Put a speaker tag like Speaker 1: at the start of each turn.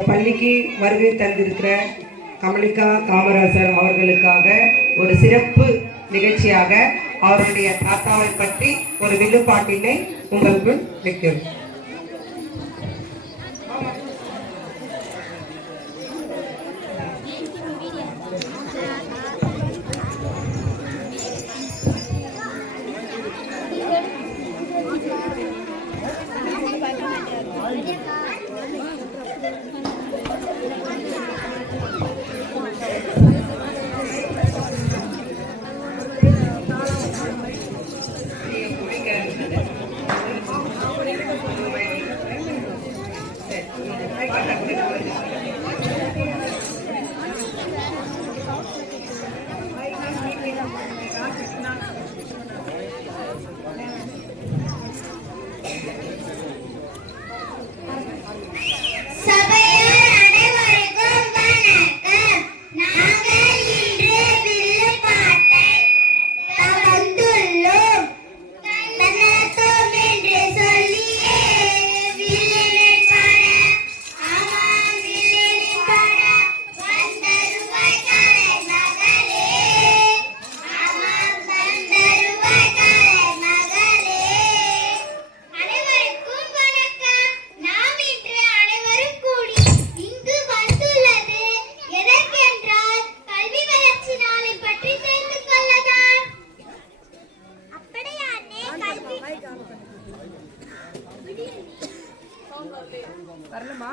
Speaker 1: பள்ளிக்கு வருகை தந்திருக்கிற கமலிகா காமராஜர் அவர்களுக்காக ஒரு சிறப்பு நிகழ்ச்சியாக அவருடைய தாத்தாவை பற்றி ஒரு வில்லுப்பாட்டினை உங்களுக்கு வைக்கிறோம்
Speaker 2: வரலமா?